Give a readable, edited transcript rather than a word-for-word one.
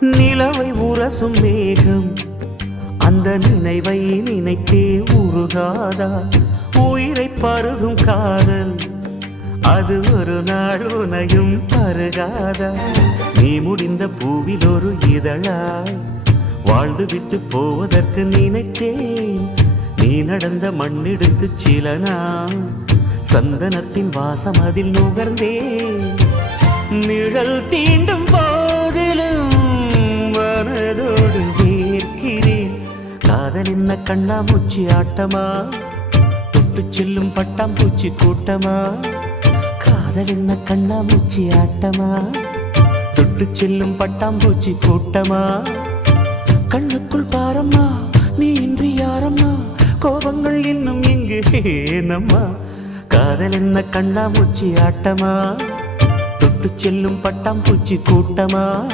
நிலவை உரசும் மேகம் அந்த நினைவை நினைத்தே உருகாதா? உயிரை பருகும் காதல் அது ஒரு நாள் உனையும் பருகாதா? நீ முடிந்த பூவில் ஒரு இதழாய் வாழ்ந்து விட்டு போவதற்கு நினைத்தேன். நீ நடந்த மண்ணெடுத்து சில நாள் சந்தனத்தின் வாசம் அதில் நுகர்ந்தேன். நிழல் தீண்டும் போதிலும் மனதோடு வேர்க்கிறேன். காதல் என்ன கண்ணாமூச்சி ஆட்டமா? தொட்டு செல்லும் பட்டாம்பூச்சி கூட்டமா? காதல் என்ன கண்ணாமூச்சி ஆட்டமா? தொட்டு செல்லும் பட்டாம்பூச்சி கூட்டமா? கண்ணுக்குள் பாரம்மா நீ இன்றி யாரம்மா? கோபங்கள் இன்னும் இங்கு ஏனம்மா? காதல் என்ன கண்ணாமூச்சி ஆட்டமா? தொட்டு செல்லும் பட்டாம்பூச்சி கூட்டமா?